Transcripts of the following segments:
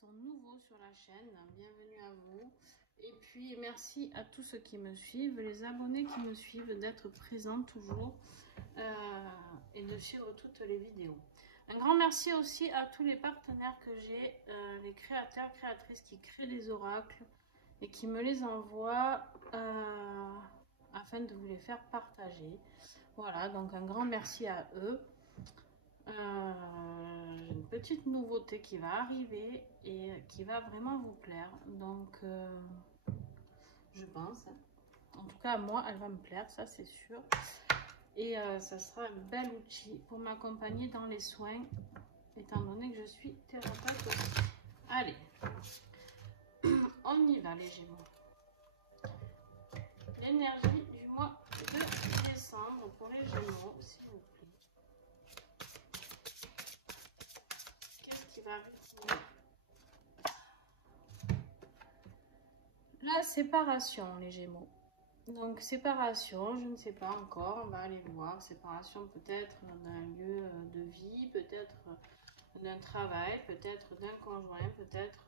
sont nouveaux sur la chaîne, bienvenue à vous. Et puis merci à tous ceux qui me suivent, les abonnés qui me suivent, d'être présents toujours et de suivre toutes les vidéos. Un grand merci aussi à tous les partenaires que j'ai, les créateurs, créatrices qui créent des oracles et qui me les envoient afin de vous les faire partager. Voilà, donc un grand merci à eux. Une petite nouveauté qui va arriver et qui va vraiment vous plaire, donc je pense, en tout cas moi elle va me plaire, ça c'est sûr, et ça sera un bel outil pour m'accompagner dans les soins étant donné que je suis thérapeute aussi. Allez, on y va les Gémeaux. L'énergie du mois de décembre pour les Gémeaux, s'il vous plaît. Qui va arriver. La séparation, les Gémeaux. Donc séparation, je ne sais pas encore, on va aller voir. Séparation peut-être d'un lieu de vie, peut-être d'un travail, peut-être d'un conjoint, peut-être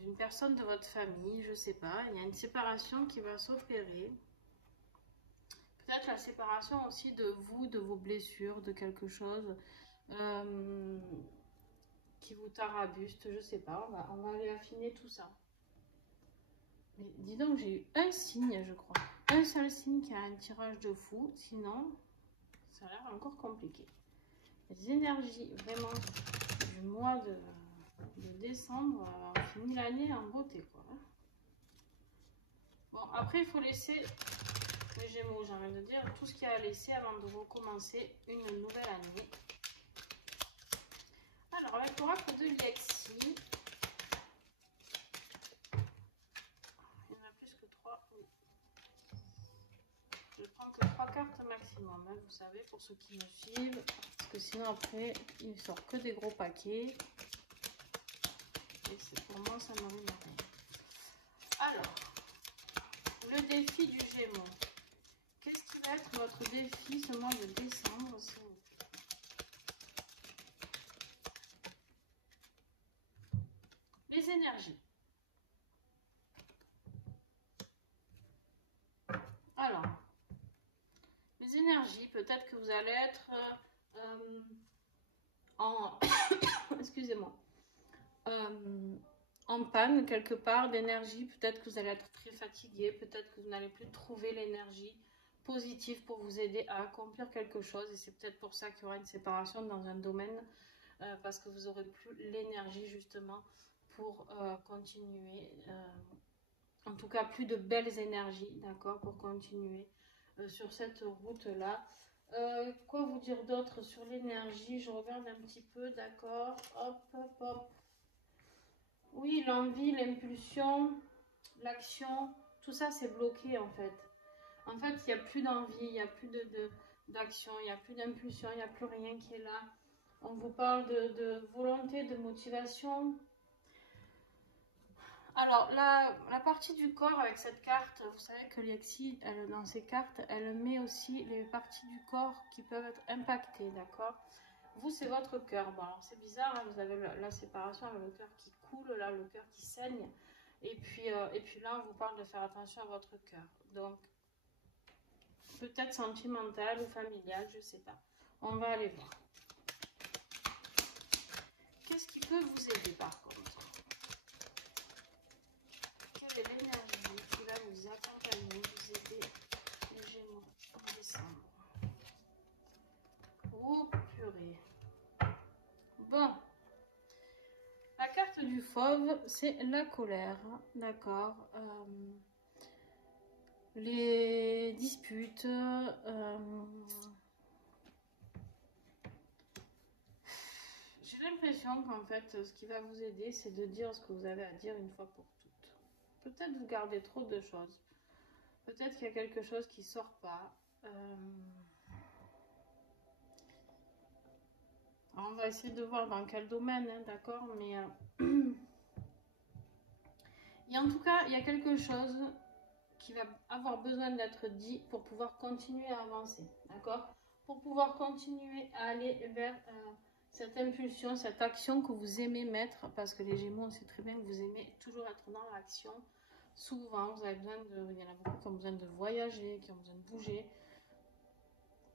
d'une personne de votre famille, je ne sais pas. Il y a une séparation qui va s'opérer. Peut-être la séparation aussi de vous, de vos blessures, de quelque chose qui vous tarabuste, je sais pas, on va aller affiner tout ça. Mais dis donc, j'ai eu un signe, je crois. Un seul signe qui a un tirage de fou, sinon, ça a l'air encore compliqué. Les énergies, vraiment, du mois de décembre, on finit l'année en beauté, quoi. Bon, après, il faut laisser, les Gémeaux, j'ai envie de dire, tout ce qu'il y a à laisser avant de recommencer une nouvelle année. Alors, avec l'oracle de Lexi, il y en a plus que 3. Oui. Je prends que 3 cartes maximum, hein, vous savez, pour ceux qui me suivent. Parce que sinon, après, il sort que des gros paquets. Et pour moi, ça n'arrive à rien. Alors, le défi du Gémeaux. Qu'est-ce qui va être votre défi ce mois de décembre, s'il vous plaît? Les énergies. Alors, les énergies, peut-être que vous allez être en excusez-moi, en panne quelque part d'énergie. Peut-être que vous allez être très fatigué, peut-être que vous n'allez plus trouver l'énergie positive pour vous aider à accomplir quelque chose, et c'est peut-être pour ça qu'il y aura une séparation dans un domaine, parce que vous n'aurez plus l'énergie justement pour continuer, en tout cas plus de belles énergies, d'accord, pour continuer sur cette route là. Quoi vous dire d'autre sur l'énergie? Je regarde un petit peu, d'accord, hop hop hop. Oui, l'envie, l'impulsion, l'action, tout ça c'est bloqué en fait. En fait, il n'y a plus d'envie, il n'y a plus d'action, il n'y a plus d'impulsion, il n'y a plus rien qui est là. On vous parle de volonté, de motivation. Alors, la partie du corps avec cette carte, vous savez que Lexi, dans ces cartes, elle met aussi les parties du corps qui peuvent être impactées, d'accord? Vous, c'est votre cœur. Bon, alors c'est bizarre, hein, vous avez la séparation avec le cœur qui coule, là, le cœur qui saigne. Et puis là, on vous parle de faire attention à votre cœur. Donc, peut-être sentimental ou familial, je sais pas. On va aller voir. Qu'est-ce qui peut vous aider par contre? Quelle est l'énergie qui va vous accompagner, vous aider, les Gémeaux, en décembre? Oh purée. Bon. La carte du fauve, c'est la colère, d'accord. Les disputes, j'ai l'impression qu'en fait, ce qui va vous aider, c'est de dire ce que vous avez à dire une fois pour toutes. Peut-être vous gardez trop de choses. Peut-être qu'il y a quelque chose qui ne sort pas. Alors on va essayer de voir dans quel domaine, hein, d'accord, mais et en tout cas, il y a quelque chose qui va avoir besoin d'être dit pour pouvoir continuer à avancer, d'accord, pour pouvoir continuer à aller vers cette impulsion, cette action que vous aimez mettre, parce que les Gémeaux, on sait très bien que vous aimez toujours être dans l'action. Souvent, vous avez besoin de, il y en a beaucoup qui ont besoin de voyager, qui ont besoin de bouger,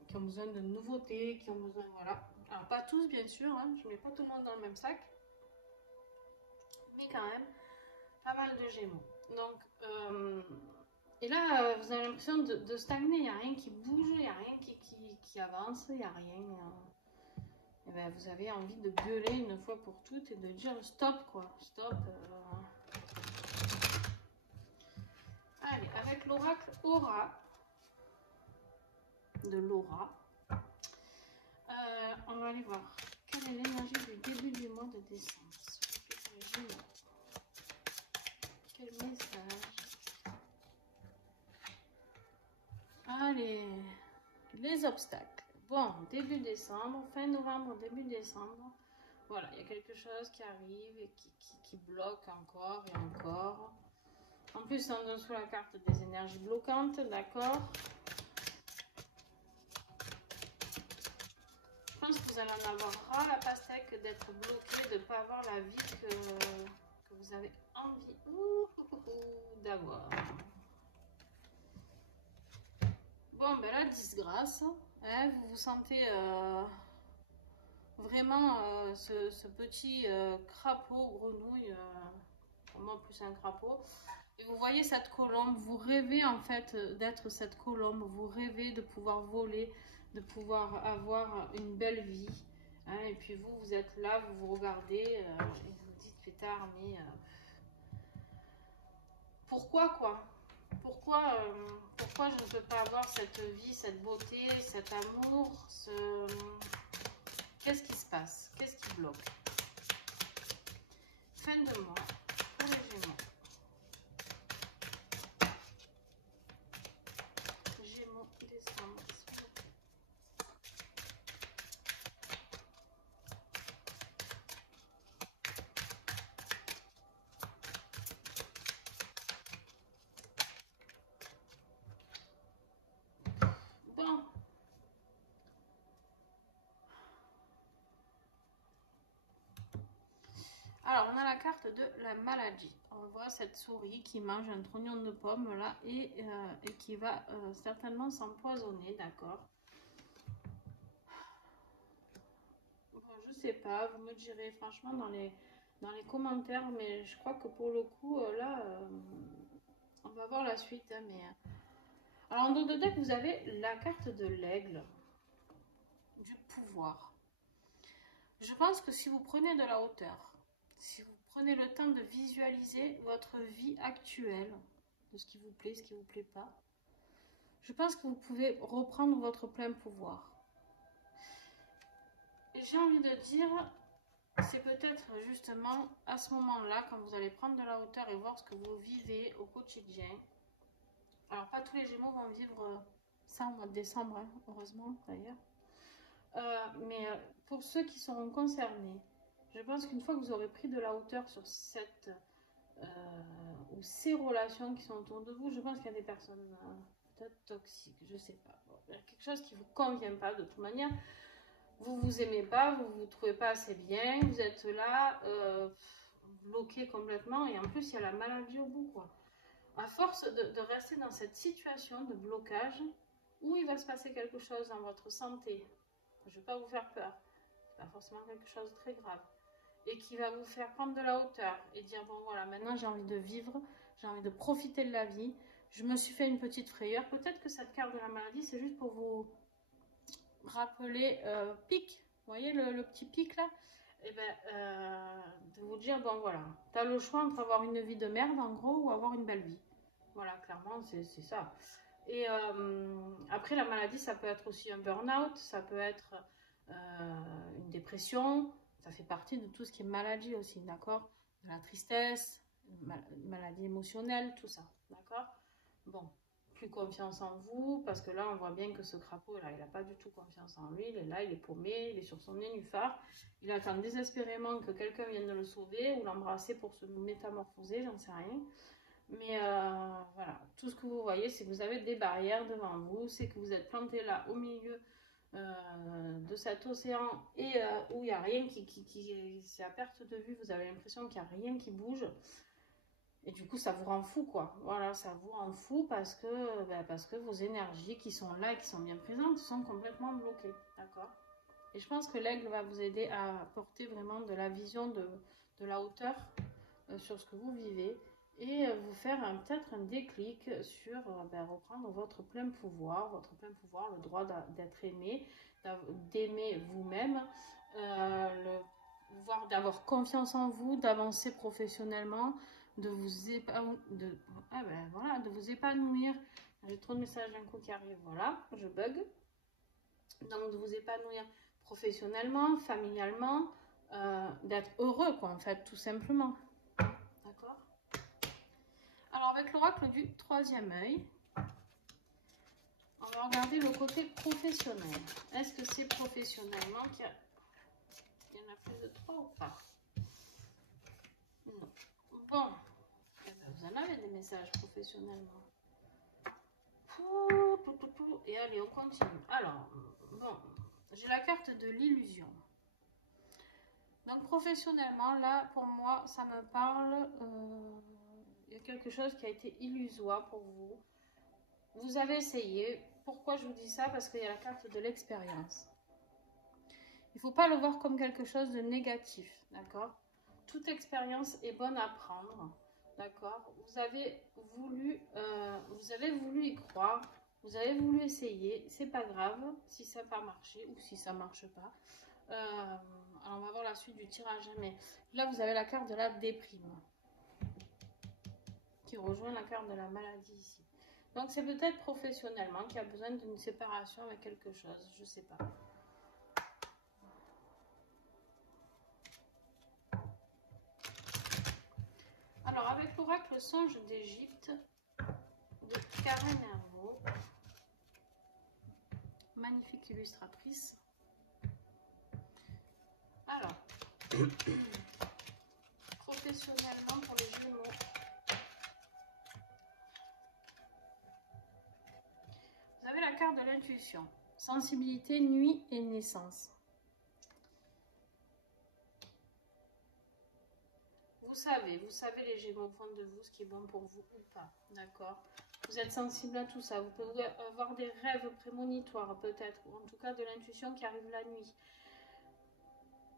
qui ont besoin de nouveautés, qui ont besoin, voilà. Alors, pas tous, bien sûr, hein, je ne mets pas tout le monde dans le même sac, mais quand même, pas mal de Gémeaux. Donc, et là, vous avez l'impression de stagner, il n'y a rien qui bouge, il n'y a rien qui avance, il n'y a rien. Et ben, vous avez envie de gueuler une fois pour toutes et de dire stop, quoi. Stop. Allez, avec l'oracle Aura, de Laura, on va aller voir quelle est l'énergie du début du mois de décembre. Quel message? Allez, les obstacles. Bon, début décembre, fin novembre, début décembre. Voilà, il y a quelque chose qui arrive et qui bloque encore et encore. En plus, en dessous la carte des énergies bloquantes, d'accord. Je pense que vous allez en avoir ras la pastèque d'être bloqué, de ne pas avoir la vie que vous avez envie d'avoir. Bon, ben la disgrâce, hein, vous vous sentez vraiment ce petit crapaud, grenouille, pour moi plus un crapaud. Et vous voyez cette colombe, vous rêvez en fait d'être cette colombe, vous rêvez de pouvoir voler, de pouvoir avoir une belle vie. Hein, et puis vous, vous êtes là, vous vous regardez et vous vous dites, pétard, mais pourquoi quoi? Pourquoi je ne peux pas avoir cette vie, cette beauté, cet amour, Qu'est-ce qui se passe? Qu'est-ce qui bloque? Fin de mois pour les Gémeaux. Gémeaux, décembre. Bon. Alors, on a la carte de la maladie. On voit cette souris qui mange un trognon de pomme là et qui va certainement s'empoisonner, d'accord? Bon, je sais pas, vous me direz franchement dans les commentaires, mais je crois que pour le coup, là, on va voir la suite. Hein, mais... Alors, en dos de deck, vous avez la carte de l'aigle, du pouvoir. Je pense que si vous prenez de la hauteur, si vous prenez le temps de visualiser votre vie actuelle, de ce qui vous plaît, ce qui ne vous plaît pas, je pense que vous pouvez reprendre votre plein pouvoir. Et j'ai envie de dire, c'est peut-être justement à ce moment-là, quand vous allez prendre de la hauteur et voir ce que vous vivez au quotidien. Alors, pas tous les Gémeaux vont vivre ça au mois de décembre, hein, heureusement d'ailleurs. Mais pour ceux qui seront concernés, je pense qu'une fois que vous aurez pris de la hauteur sur cette ou ces relations qui sont autour de vous, je pense qu'il y a des personnes peut-être toxiques, je sais pas. Bon, il y a quelque chose qui ne vous convient pas de toute manière. Vous vous aimez pas, vous vous trouvez pas assez bien, vous êtes là bloqué complètement et en plus il y a la maladie au bout quoi. À force de rester dans cette situation de blocage où il va se passer quelque chose dans votre santé, je ne vais pas vous faire peur, c'est pas forcément quelque chose de très grave, et qui va vous faire prendre de la hauteur et dire bon voilà, maintenant j'ai envie de vivre, j'ai envie de profiter de la vie, je me suis fait une petite frayeur, peut-être que cette carte de la maladie c'est juste pour vous rappeler pic, vous voyez le petit pic là, et ben de vous dire bon voilà, tu as le choix entre avoir une vie de merde en gros ou avoir une belle vie. Voilà, clairement, c'est ça. Et après, la maladie, ça peut être aussi un burn-out, ça peut être une dépression, ça fait partie de tout ce qui est maladie aussi, d'accord? De la tristesse, maladie émotionnelle, tout ça, d'accord? Bon, plus confiance en vous, parce que là, on voit bien que ce crapaud, là, il n'a pas du tout confiance en lui, il est là, il est paumé, il est sur son nénuphar, il attend désespérément que quelqu'un vienne le sauver ou l'embrasser pour se métamorphoser, j'en sais rien. Mais voilà, tout ce que vous voyez, c'est que vous avez des barrières devant vous, c'est que vous êtes planté là au milieu de cet océan et où il n'y a rien c'est à perte de vue, vous avez l'impression qu'il n'y a rien qui bouge. Et du coup, ça vous rend fou, quoi. Voilà, ça vous rend fou parce que vos énergies qui sont là et qui sont bien présentes sont complètement bloquées, d'accord? Et je pense que l'aigle va vous aider à porter vraiment de la vision de la hauteur sur ce que vous vivez et vous faire peut-être un déclic sur reprendre votre plein pouvoir, le droit d'être aimé, d'aimer vous-même, d'avoir confiance en vous, d'avancer professionnellement, de vous épanouir. J'ai trop de messages d'un coup qui arrivent, voilà, je bug. Donc de vous épanouir professionnellement, familialement, d'être heureux, quoi, en fait, tout simplement. D'accord? Alors avec l'oracle du troisième œil, on va regarder le côté professionnel. Est-ce que c'est professionnellement qu'il y en a plus de 3 ou pas? Non. Bon, vous en avez des messages professionnellement. Et allez, on continue. Alors, bon, j'ai la carte de l'illusion. Donc professionnellement, là, pour moi, ça me parle, il y a quelque chose qui a été illusoire pour vous. Vous avez essayé. Pourquoi je vous dis ça? Parce qu'il y a la carte de l'expérience. Il ne faut pas le voir comme quelque chose de négatif, d'accord? Toute expérience est bonne à prendre, d'accord? Vous avez voulu y croire, vous avez voulu essayer, c'est pas grave si ça n'a pas marché ou si ça ne marche pas. Alors on va voir la suite du tirage, mais là vous avez la carte de la déprime qui rejoint la carte de la maladie ici. Donc c'est peut-être professionnellement qu'il y a besoin d'une séparation avec quelque chose, je sais pas. Alors avec l'oracle songe d'Égypte de Karen Hervaux, magnifique illustratrice. Alors, professionnellement pour les Gémeaux, vous avez la carte de l'intuition, sensibilité, nuit et naissance. Vous savez les Gémeaux au fond de vous ce qui est bon pour vous ou pas, d'accord? Vous êtes sensible à tout ça, vous pouvez avoir des rêves prémonitoires peut-être, ou en tout cas de l'intuition qui arrive la nuit.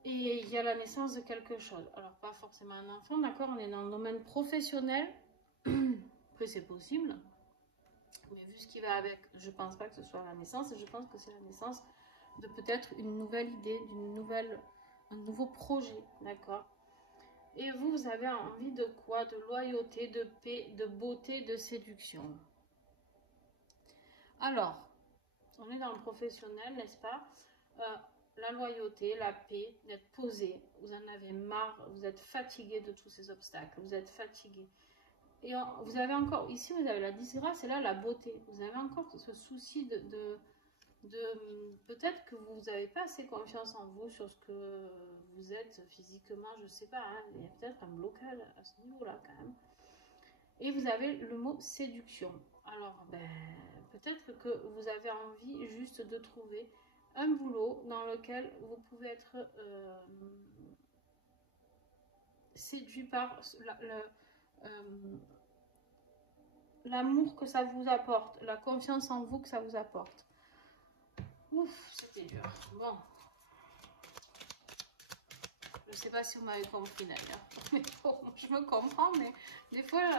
Et il y a la naissance de quelque chose. Alors, pas forcément un enfant, d'accord? On est dans le domaine professionnel. Après, c'est possible. Mais vu ce qui va avec, je pense pas que ce soit la naissance. Je pense que c'est la naissance de peut-être une nouvelle idée, un nouveau projet, d'accord? Et vous avez envie de quoi? De loyauté, de paix, de beauté, de séduction. Alors, on est dans le professionnel, n'est-ce pas? La loyauté, la paix, d'être posé, vous en avez marre, vous êtes fatigué de tous ces obstacles, vous êtes fatigué. Et vous avez encore, ici vous avez la disgrâce et là la beauté. Vous avez encore ce souci de peut-être que vous n'avez pas assez confiance en vous sur ce que vous êtes physiquement, je ne sais pas, hein, il y a peut-être un blocage à ce niveau-là quand même. Et vous avez le mot séduction. Alors, peut-être que vous avez envie juste de trouver un boulot dans lequel vous pouvez être séduit par l'amour que ça vous apporte, la confiance en vous que ça vous apporte. Ouf, c'était dur. Bon. Je ne sais pas si vous m'avez compris d'ailleurs. Je me comprends, mais des fois...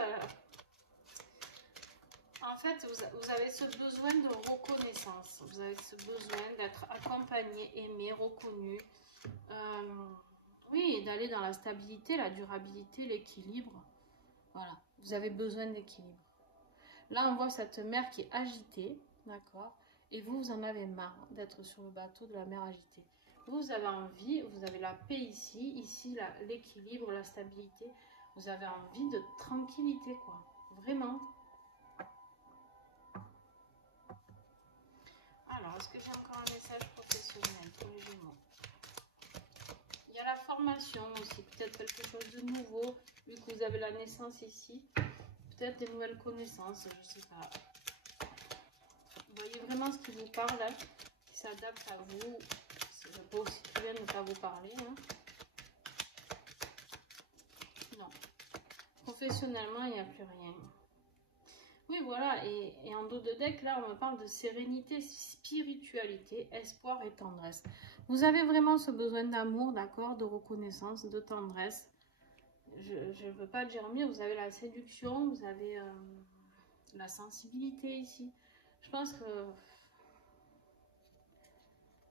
En fait, vous avez ce besoin de reconnaissance. Vous avez ce besoin d'être accompagné, aimé, reconnu. Oui, d'aller dans la stabilité, la durabilité, l'équilibre. Voilà, vous avez besoin d'équilibre. Là, on voit cette mer qui est agitée, d'accord? Et vous en avez marre d'être sur le bateau de la mer agitée. Vous avez envie, vous avez la paix ici l'équilibre, la stabilité. Vous avez envie de tranquillité, quoi. Vraiment. Alors, est-ce que j'ai encore un message professionnel pour les Gémeaux? Il y a la formation aussi, peut-être quelque chose de nouveau, vu que vous avez la naissance ici. Peut-être des nouvelles connaissances, je ne sais pas. Vous voyez vraiment ce qui vous parle, là, s'adapte à vous. Ça peut aussi très bien ne pas vous parler. Hein. Non. Professionnellement, il n'y a plus rien. Oui, voilà. Et en dos de deck, là, on me parle de sérénité, spiritualité, espoir et tendresse. Vous avez vraiment ce besoin d'amour, d'accord, de reconnaissance, de tendresse. Je ne veux pas dire mieux. Vous avez la séduction, vous avez la sensibilité ici. Je pense que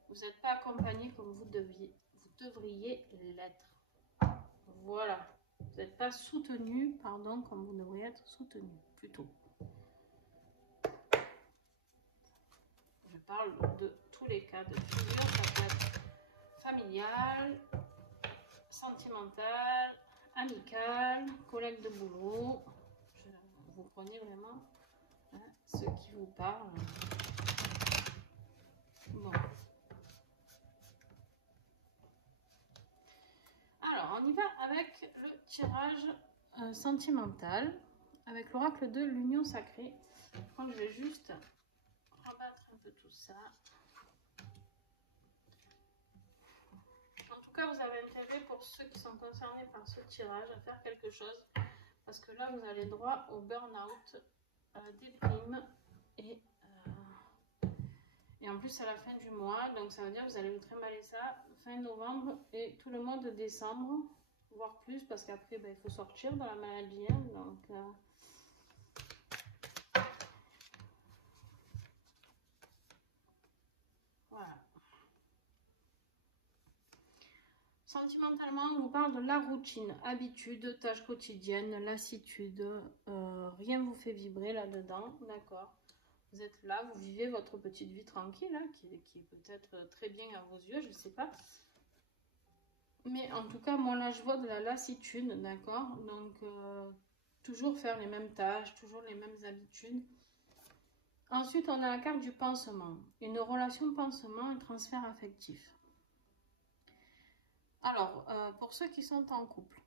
vous n'êtes pas accompagné comme vous devriez l'être. Voilà. Vous n'êtes pas soutenu, pardon, comme vous devriez être soutenu, plutôt. Je parle de tous les cas de figure. Ça peut être familial, sentimental, amical, collègue de boulot. Vous prenez vraiment hein, ce qui vous parle. Bon. Alors, on y va avec le tirage sentimental, avec l'oracle de l'union sacrée. Donc, je vais juste rabattre un peu tout ça. En tout cas, vous avez intérêt, pour ceux qui sont concernés par ce tirage, à faire quelque chose. Parce que là, vous allez droit au burn-out, déprime et en plus, à la fin du mois. Donc, ça veut dire que vous allez vous trimballer ça fin novembre et tout le mois de décembre, voire plus, parce qu'après, ben, il faut sortir de la maladie. Hein, donc, voilà. Sentimentalement, on vous parle de la routine, habitude, tâches quotidiennes, lassitude. Rien ne vous fait vibrer là-dedans, d'accord? Vous êtes là, vous vivez votre petite vie tranquille, hein, qui est peut-être très bien à vos yeux, je ne sais pas. Mais en tout cas, moi là, je vois de la lassitude, d'accord? Donc, toujours faire les mêmes tâches, toujours les mêmes habitudes. Ensuite, on a la carte du pansement. Une relation pansement et transfert affectif. Alors, pour ceux qui sont en couple,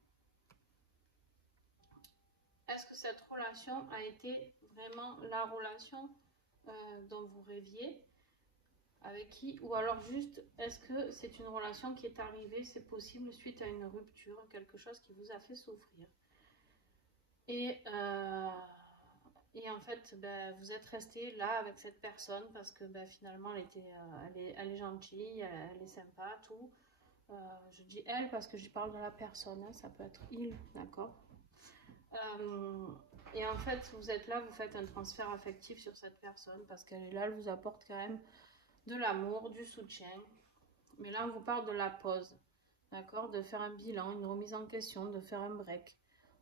est-ce que cette relation a été vraiment la relation dont vous rêviez? Avec qui? Ou alors juste, est-ce que c'est une relation qui est arrivée, c'est possible, suite à une rupture, quelque chose qui vous a fait souffrir? Et en fait, ben, vous êtes resté là avec cette personne parce que ben, finalement, elle est gentille, elle est sympa, tout. Je dis elle parce que je parle de la personne, hein, ça peut être il, d'accord? Et en fait, vous êtes là, vous faites un transfert affectif sur cette personne parce qu'elle est là, elle vous apporte quand même de l'amour, du soutien. Mais là, on vous parle de la pause, d'accord? De faire un bilan, une remise en question, de faire un break.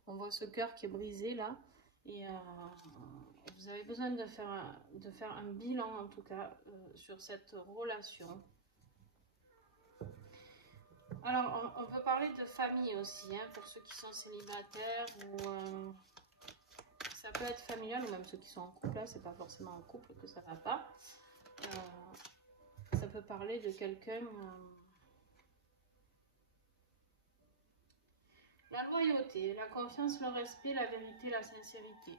On voit ce cœur qui est brisé là. Et vous avez besoin de faire un bilan, en tout cas, sur cette relation. Alors, on peut parler de famille aussi, hein, pour ceux qui sont célibataires ou... ça peut être familial ou même ceux qui sont en couple, là, c'est pas forcément en couple que ça va pas. Ça peut parler de quelqu'un... La loyauté, la confiance, le respect, la vérité, la sincérité.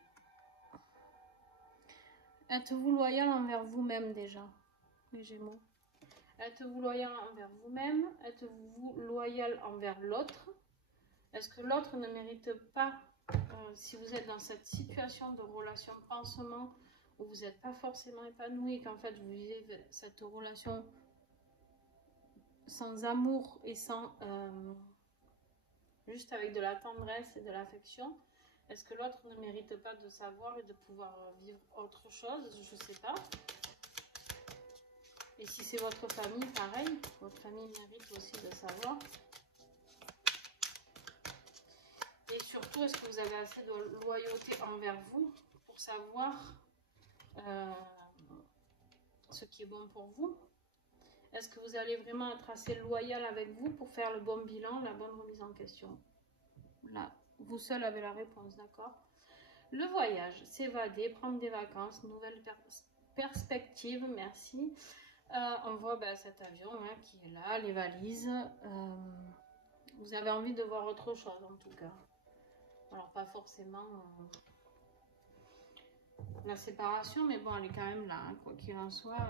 Êtes-vous loyal envers vous-même déjà, les Gémeaux? Êtes-vous loyal envers vous-même? Êtes-vous loyal envers l'autre? Est-ce que l'autre ne mérite pas, si vous êtes dans cette situation de relation pansement, où vous n'êtes pas forcément épanoui, qu'en fait vous vivez cette relation sans amour et sans... juste avec de la tendresse et de l'affection, est-ce que l'autre ne mérite pas de savoir et de pouvoir vivre autre chose? Je ne sais pas. Et si c'est votre famille, pareil, votre famille mérite aussi de savoir. Et surtout, est-ce que vous avez assez de loyauté envers vous pour savoir ce qui est bon pour vous? Est-ce que vous allez vraiment être assez loyal avec vous pour faire le bon bilan, la bonne remise en question? Là, vous seul avez la réponse, d'accord? Le voyage, s'évader, prendre des vacances, nouvelles perspectives, merci. On voit cet avion hein, qui est là, les valises. Vous avez envie de voir autre chose en tout cas. Alors pas forcément la séparation, mais bon, elle est quand même là, hein, quoi qu'il en soit.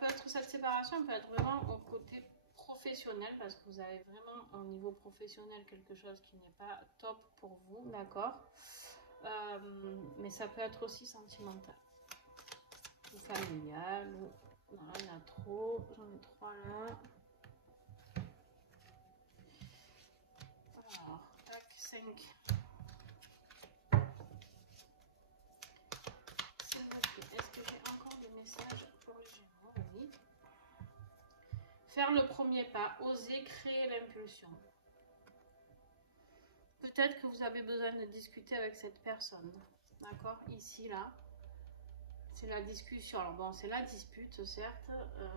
peut être, cette séparation peut être vraiment au côté professionnel, parce que vous avez vraiment au niveau professionnel quelque chose qui n'est pas top pour vous, d'accord, mais ça peut être aussi sentimental ou familial. Voilà, il y en a trop, j'en ai 3 là. Alors, tac, 5. Est-ce que j'ai encore des messages pour les Gémeaux? Oui. Faire le premier pas, oser créer l'impulsion. Peut-être que vous avez besoin de discuter avec cette personne. D'accord? Ici, là. C'est la discussion. Alors bon, c'est la dispute, certes.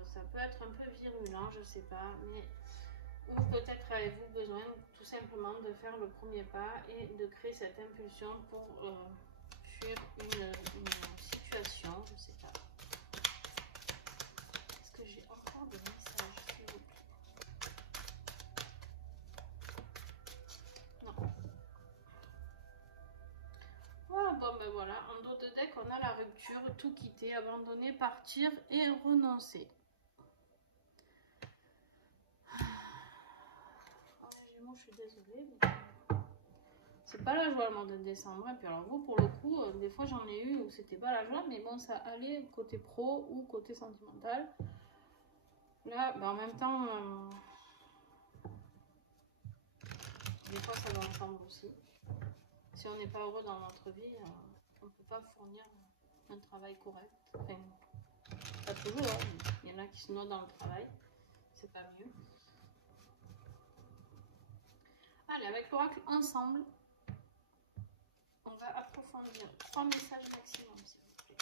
Ça peut être un peu virulent, je sais pas. Mais ou peut-être avez-vous besoin tout simplement de faire le premier pas et de créer cette impulsion pour fuir une situation, je sais pas. Est-ce que j'ai encore des messages, s'il vous plaît? Non. Voilà, bon ben voilà, en dos de deck, on a la rupture, tout quitter, abandonner, partir et renoncer. Oh, les Gémeaux, je suis désolée. Mais... c'est pas la joie le mois de décembre. Et puis alors vous, pour le coup, des fois j'en ai eu où c'était pas la joie, mais bon, ça allait côté pro ou côté sentimental. Là, ben en même temps, des fois ça va ensemble aussi. Si on n'est pas heureux dans notre vie, on ne peut pas fournir un travail correct. Enfin, pas toujours, hein. Il y en a qui se noient dans le travail, c'est pas mieux. Allez, avec l'oracle ensemble, on va approfondir 3 messages maximum, s'il vous plaît.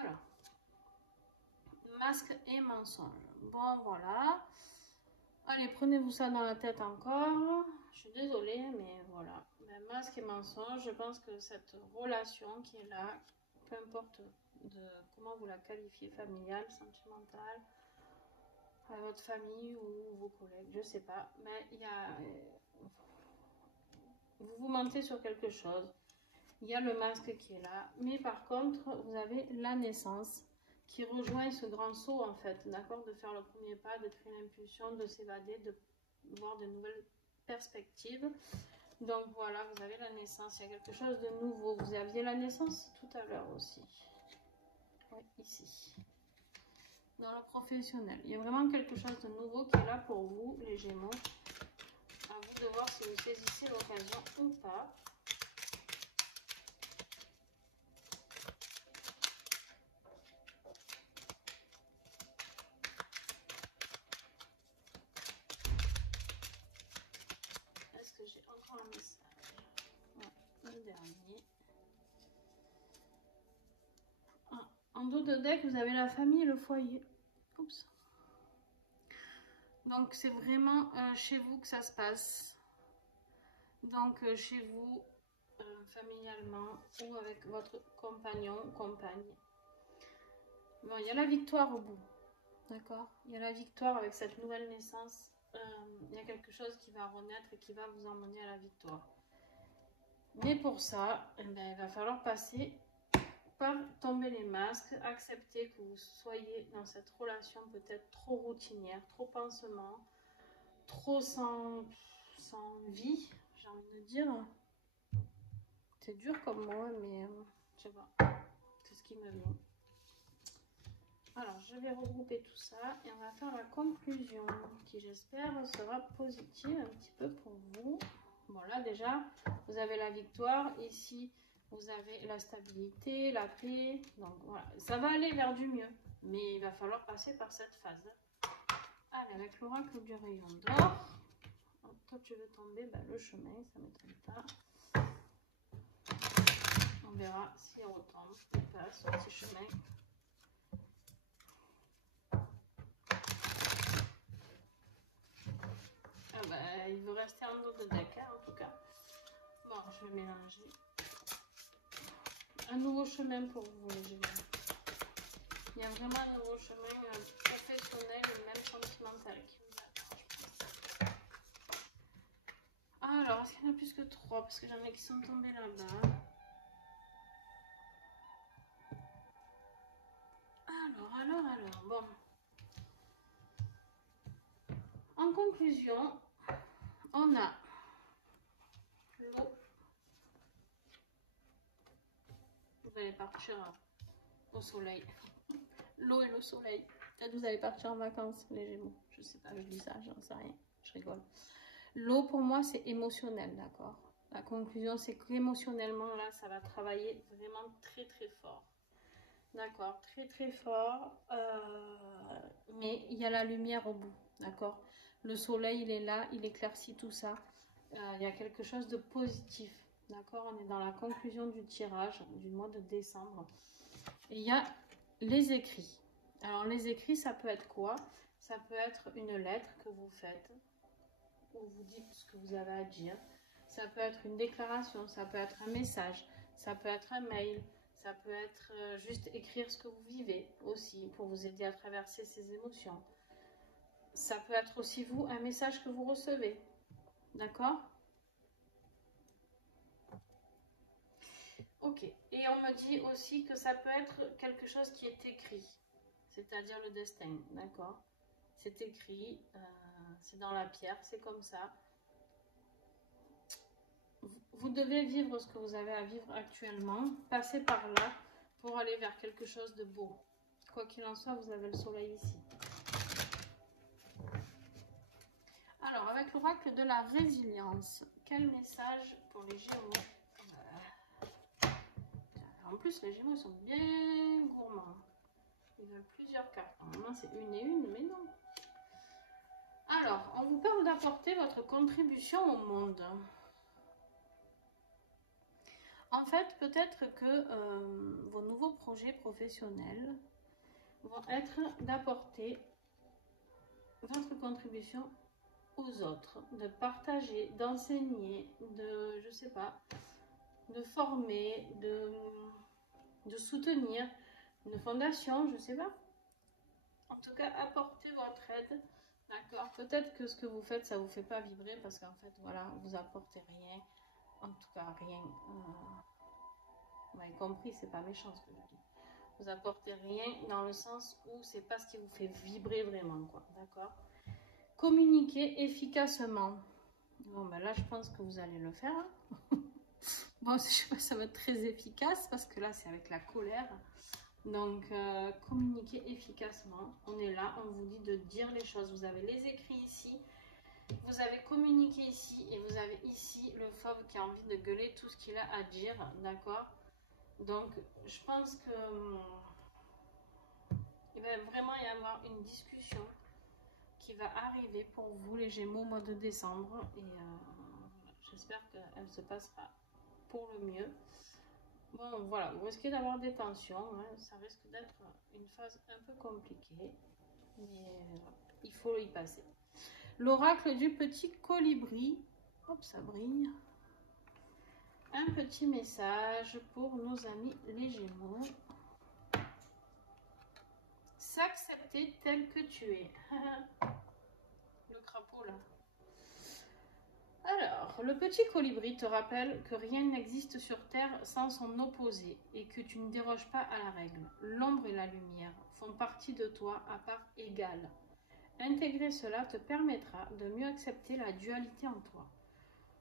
Alors, masque et mensonge. Bon, voilà. Allez, prenez-vous ça dans la tête encore. Je suis désolée, mais voilà. Ben, masque et mensonge, je pense que cette relation qui est là, peu importe de comment vous la qualifiez, familiale, sentimentale, à votre famille ou vos collègues, je sais pas, mais il y a... vous mentez sur quelque chose. Il y a le masque qui est là, mais par contre, vous avez la naissance qui rejoint ce grand saut en fait, d'accord, de faire le premier pas, de créer l'impulsion, de s'évader, de voir de nouvelles perspectives. Donc voilà, vous avez la naissance, il y a quelque chose de nouveau. Vous aviez la naissance tout à l'heure aussi. Oui, ici. Dans le professionnel, il y a vraiment quelque chose de nouveau qui est là pour vous, les Gémeaux. À vous de voir si vous saisissez l'occasion ou pas. Est-ce que j'ai encore un message? Ouais, le dernier. En dos de deck, vous avez la famille et le foyer. Oups. Donc, c'est vraiment chez vous que ça se passe. Donc, chez vous, familialement, ou avec votre compagnon, compagne. Bon, il y a la victoire au bout. D'accord? Il y a la victoire avec cette nouvelle naissance. Il y a quelque chose qui va renaître et qui va vous emmener à la victoire. Mais pour ça, eh bien, il va falloir passer par tomber les masques, accepter que vous soyez dans cette relation peut-être trop routinière, trop pansement, trop sans vie, j'ai envie de dire. C'est dur comme moi, mais je sais pas, c'est ce qui me vient. Alors, je vais regrouper tout ça et on va faire la conclusion qui, j'espère, sera positive un petit peu pour vous. Bon, là, déjà, vous avez la victoire. Ici, vous avez la stabilité, la paix. Donc, voilà, ça va aller vers du mieux. Mais il va falloir passer par cette phase. Allez, avec l'oracle du rayon d'or. Toi, tu veux tomber le chemin, ça ne m'étonne pas. On verra si elle retombe ou pas sur ce chemin. il veut rester en dos de deck, hein, en tout cas. Bon, je vais mélanger. Un nouveau chemin pour vous, les Gémeaux. Il y a vraiment un nouveau chemin professionnel et même sentimental qui vous attend. Alors, est-ce qu'il y en a plus que 3? Parce que j'en ai qui sont tombés là-bas. Alors, bon. En conclusion, on a l'eau. Vous allez partir au soleil. L'eau et le soleil. Peut-être vous allez partir en vacances, les Gémeaux. Je sais pas, je dis ça, j'en sais rien. Je rigole. L'eau, pour moi, c'est émotionnel, d'accord? La conclusion, c'est qu'émotionnellement, là, ça va travailler vraiment très, très fort. D'accord, très, très fort. Mais il y a la lumière au bout, d'accord? Le soleil, il est là, il éclaircit tout ça. Il y a quelque chose de positif, d'accord? On est dans la conclusion du tirage du mois de décembre. Et il y a les écrits. Alors, les écrits, ça peut être quoi? Ça peut être une lettre que vous faites, où vous dites ce que vous avez à dire. Ça peut être une déclaration, ça peut être un message, ça peut être un mail, ça peut être juste écrire ce que vous vivez aussi, pour vous aider à traverser ces émotions. Ça peut être aussi vous, un message que vous recevez. D'accord? Ok. Et on me dit aussi que ça peut être quelque chose qui est écrit, c'est-à-dire le destin. D'accord? C'est écrit, c'est dans la pierre, c'est comme ça. Vous devez vivre ce que vous avez à vivre actuellement, passer par là pour aller vers quelque chose de beau. Quoi qu'il en soit, vous avez le soleil ici. Alors, avec l'oracle de la résilience, quel message pour les Gémeaux? En plus, les Gémeaux sont bien gourmands. Ils veulent plusieurs cartes. Normalement, c'est une et une, mais non. Alors, on vous parle d'apporter votre contribution au monde. En fait, peut-être que vos nouveaux projets professionnels vont être d'apporter votre contribution aux autres, de partager, d'enseigner, de, je sais pas, de former, de soutenir une fondation, je sais pas. En tout cas, apporter votre aide, d'accord? Peut-être que ce que vous faites, ça vous fait pas vibrer parce qu'en fait, voilà, vous apportez rien, en tout cas rien. Vous m'avez compris, c'est pas méchant ce que je dis. Vous apportez rien dans le sens où c'est pas ce qui vous fait vibrer vraiment, quoi, d'accord? Communiquer efficacement. Bon, ben là, je pense que vous allez le faire. Bon, je sais pas, ça va être très efficace parce que là, c'est avec la colère. Donc, communiquer efficacement. On est là, on vous dit de dire les choses. Vous avez les écrits ici, vous avez communiqué ici et vous avez ici le fauve qui a envie de gueuler tout ce qu'il a à dire, d'accord? Donc, je pense que il va vraiment y avoir une discussion qui va arriver pour vous, les Gémeaux, au mois de décembre. Et j'espère qu'elle se passera pour le mieux. Bon, voilà, vous risquez d'avoir des tensions, hein, ça risque d'être une phase un peu compliquée, mais il faut y passer. L'oracle du petit colibri, hop, ça brille. Un petit message pour nos amis les Gémeaux. S'accepter tel que tu es. Le crapaud là. Alors, le petit colibri te rappelle que rien n'existe sur Terre sans son opposé et que tu ne déroges pas à la règle. L'ombre et la lumière font partie de toi à part égale. Intégrer cela te permettra de mieux accepter la dualité en toi.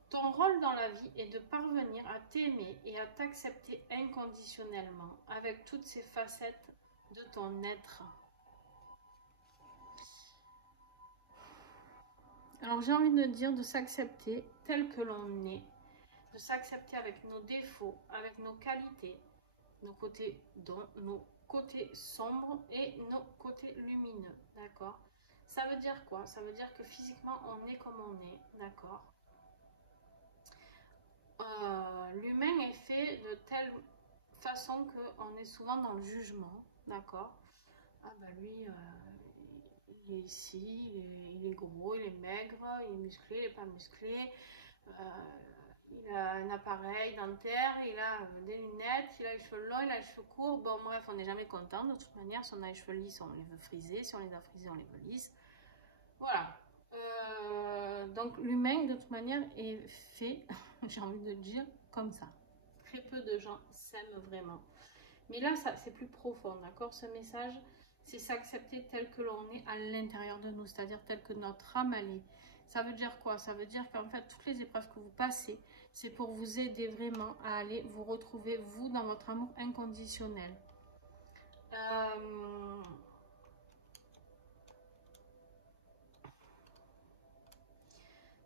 Ton rôle dans la vie est de parvenir à t'aimer et à t'accepter inconditionnellement avec toutes ces facettes de ton être. Alors j'ai envie de dire de s'accepter tel que l'on est, de s'accepter avec nos défauts, avec nos qualités, nos côtés sombres et nos côtés lumineux, d'accord? Ça veut dire quoi? Ça veut dire que physiquement on est comme on est, d'accord? L'humain est fait de telle façon qu'on est souvent dans le jugement, d'accord? Ah bah lui, il est ici, il est gros, il est maigre, il est musclé, il n'est pas musclé, il a un appareil dentaire, il a des lunettes, il a les cheveux longs, il a les cheveux courts. Bon, bref, on n'est jamais content. De toute manière, si on a les cheveux lisses, on les veut friser. Si on les a frisés, on les veut lisses. Voilà. Donc, l'humain, de toute manière, est fait, j'ai envie de dire, comme ça. Très peu de gens s'aiment vraiment. Mais là, c'est plus profond, d'accord? Ce message, c'est s'accepter tel que l'on est à l'intérieur de nous, c'est-à-dire tel que notre âme elle est. Ça veut dire quoi? Ça veut dire qu'en fait, toutes les épreuves que vous passez, c'est pour vous aider vraiment à aller vous retrouver, vous, dans votre amour inconditionnel.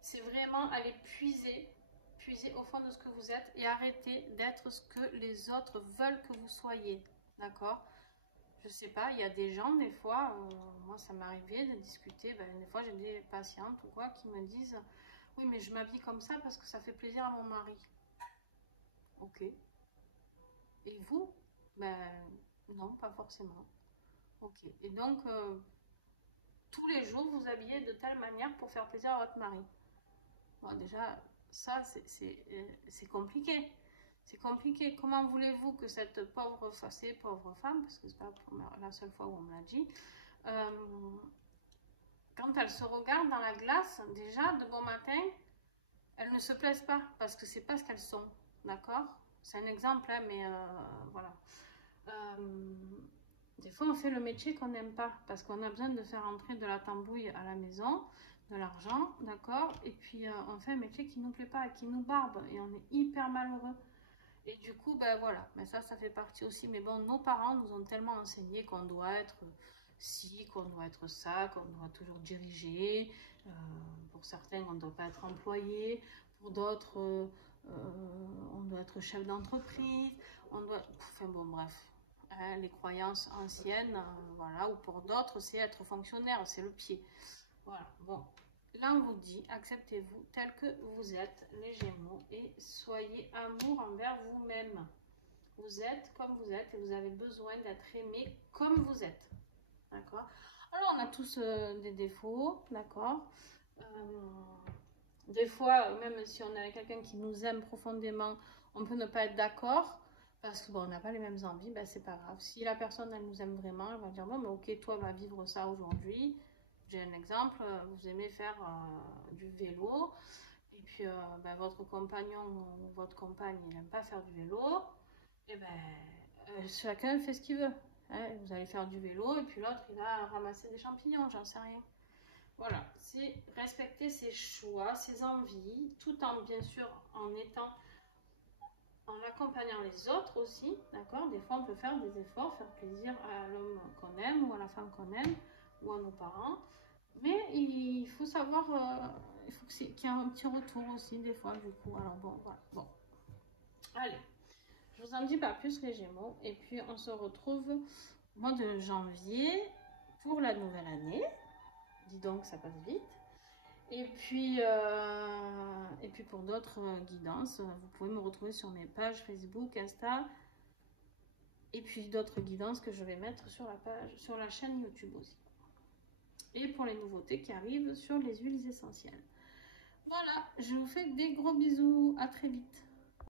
C'est vraiment aller puiser au fond de ce que vous êtes et arrêter d'être ce que les autres veulent que vous soyez, d'accord? Je sais pas, il y a des gens, des fois, moi ça m'est arrivé de discuter, des fois j'ai des patientes ou quoi qui me disent « Oui, mais je m'habille comme ça parce que ça fait plaisir à mon mari. » Ok. Et vous? Ben non, pas forcément. Ok. Et donc, tous les jours, vous habillez de telle manière pour faire plaisir à votre mari. Bon, déjà, ça, c'est compliqué. C'est compliqué. Comment voulez-vous que cette pauvre femme, parce que c'est pas la seule fois où on me l'a dit, quand elle se regarde dans la glace, déjà, de bon matin, elles ne se plaisent pas, parce que c'est pas ce qu'elles sont. D'accord? C'est un exemple, hein, mais voilà. Des fois, on fait le métier qu'on n'aime pas, parce qu'on a besoin de faire entrer de la tambouille à la maison, de l'argent, d'accord? Et puis, on fait un métier qui ne nous plaît pas, qui nous barbe, et on est hyper malheureux. Et du coup, ben voilà, mais ça fait partie aussi. Mais bon, nos parents nous ont tellement enseigné qu'on doit être ci, qu'on doit être ça, qu'on doit toujours diriger. Pour certains, on ne doit pas être employé. Pour d'autres, on doit être chef d'entreprise. On doit... Enfin bon, bref. Hein, les croyances anciennes, voilà. Ou pour d'autres, c'est être fonctionnaire, c'est le pied. Voilà, bon. Là, on vous dit, acceptez-vous tel que vous êtes, les Gémeaux, et soyez amour envers vous-même. Vous êtes comme vous êtes et vous avez besoin d'être aimé comme vous êtes. D'accord? Alors, on a tous des défauts, d'accord? Des fois, même si on a quelqu'un qui nous aime profondément, on peut ne pas être d'accord parce que bon, on n'a pas les mêmes envies, ben c'est pas grave. Si la personne, elle nous aime vraiment, elle va dire, bon, mais ok, toi, va vivre ça aujourd'hui. J'ai un exemple, vous aimez faire du vélo, et puis votre compagnon ou votre compagne, il n'aime pas faire du vélo, et chacun fait ce qu'il veut. Hein. Vous allez faire du vélo, et puis l'autre, il va ramasser des champignons, j'en sais rien. Voilà, c'est respecter ses choix, ses envies, tout en, bien sûr, en accompagnant les autres aussi, d'accord? Des fois, on peut faire des efforts, faire plaisir à l'homme qu'on aime ou à la femme qu'on aime ou à nos parents. Mais il faut savoir, il faut qu'il y ait un petit retour aussi des fois du coup. Alors bon, voilà. Bon, allez, je vous en dis pas plus les Gémeaux. Et puis on se retrouve au mois de janvier pour la nouvelle année. Dis donc, ça passe vite. Et puis pour d'autres guidances, vous pouvez me retrouver sur mes pages Facebook, Insta. Et puis d'autres guidances que je vais mettre sur la chaîne YouTube aussi. Et pour les nouveautés qui arrivent sur les huiles essentielles. Voilà, je vous fais des gros bisous, à très vite.